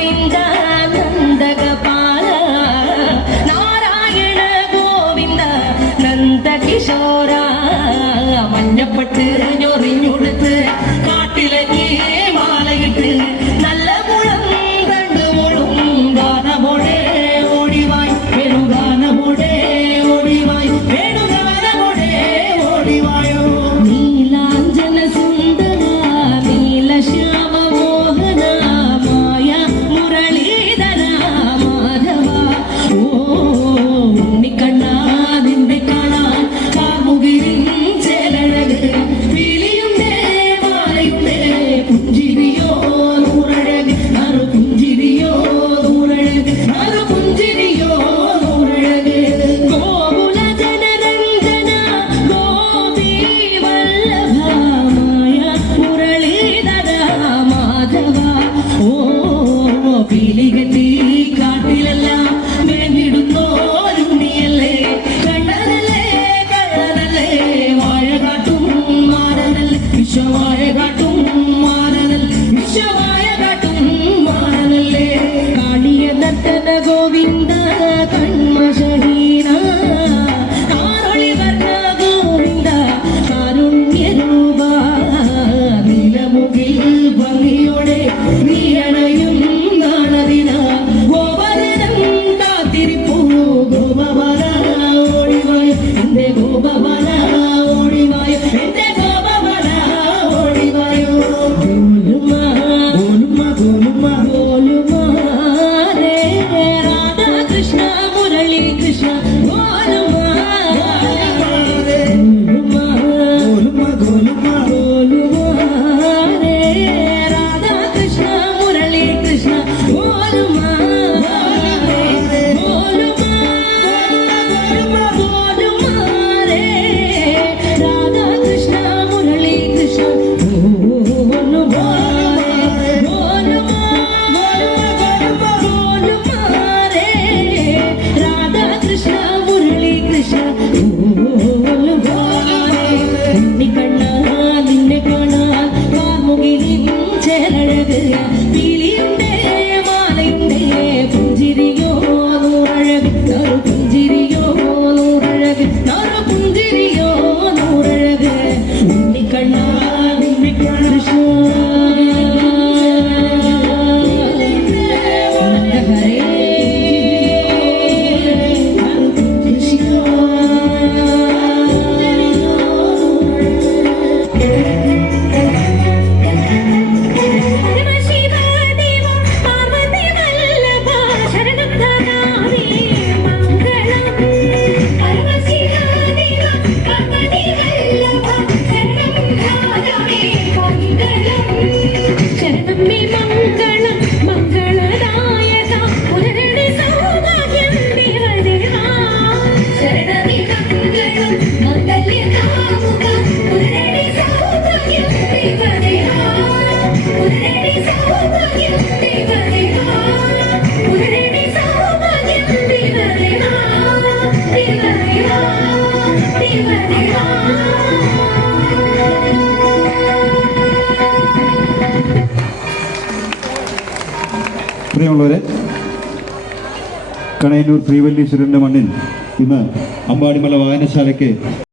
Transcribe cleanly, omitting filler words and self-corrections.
ഗോവിന്ദ നന്ദഗോപാല നാരായണ ഗോവിന്ദ നന്ദകിശോര മഞ്ഞപ്പെട്ട് ഞൊറിഞ്ഞുടുത്ത് കാട്ടിലേക്ക് മാലയിട്ട് നല്ല മുളം കണ്ടു മുളും ഗാനമോടെ ഓടിവായി വേണുഗാനമോടെ ഓടിവായി വേണുഗാനമോടെ ഓടിവായോ നീലാഞ്ജന സുന്ദര നീലശ്യാമ മോഹന മായ മുരളീധര മാധവ ഓ ഉണ്ണിക്കണ്ണാ നിന്നെ കാണാൻ കാമുകിരിൻ ചേലഴക് വിളിയുണ്ടേ മാലയുണ്ടേ പുഞ്ചിരിയോ നൂറഴക് നറു പുഞ്ചിരിയോ നൂറഴക് നറു പുഞ്ചിരിയോ നൂറഴക് ഗോകുല ജനരഞ്ജന ഗോപി വല്ലഭ മായ മുരളീധര മാധവ ഓ പീലികെട്ടി കാട്ടിലെല്ലാം മേഞ്ഞിടുന്നോരുണ്ണിയല്ലേ കണ്ണനല്ലേ കള്ളനല്ലേ വാഴ കാട്ടും മാറനല്ലേ വിശ്വവാഴ കാട്ടും മാറനല്ലേ വിശ്വവാഴ കാട്ടും മാറനല്ലേ കാളിയ നർത്തന ഗോവിന്ദ കൺമശഹീന കാരൊളി വർണ്ണ ഗോവിന്ദ കാരുണ്യരൂപ നീലമുകിൽ ഭംഗിയോടെ നീയണയും നാണതിന ഗോപവനം കാത്തിരിപ്പൂ ഗോപവന ഓടിവായ എന്റെ ഗോപവന ഓടിവായ എന്റെ ഗോപവന ഓടിവായോ ഗോലുമ ഗോലുമ ഗോലുമ ഗോലുമ രേ രാധാ കൃഷ്ണ മുരളി കൃഷ്ണ ഗോലുമ ഗോലുമ ഗോലുമ ഗോലുമ രേ രാധാ കൃഷ്ണ മുരളി കൃഷ്ണ ഗോലുമ ഗോലുമ ഗോലുമ രേ രാധാ കൃഷ്ണ മുരളി കൃഷ്ണ ഗോലുമ ഗോലുമ ഗോലുമ രേ രാധാ കൃഷ്ണ മുരളി കൃഷ്ണ ഗോലുമ ഉണ്ണിക്കണ്ണാ നിന്നെ കാണാൻ കാമുകിലിൻ ചേലഴക് പീലിയുണ്ടേ മാലയുണ്ടേ പുഞ്ചിരിയോ നൂറഴക് നറു പുഞ്ചിരിയോ നൂറഴക് നറു പുഞ്ചിരിയോ നൂറഴക് ഉണ്ണിക്കണ്ണാ നിന്നെ കൃഷ്ണ ഹരേ പ്രിയമുള്ളവരെ, കണയന്നൂർ ശ്രീവല്ലീശ്വരന്റെ മണ്ണിൽ ഇന്ന് അമ്പാടിമല വായനശാലയ്ക്ക്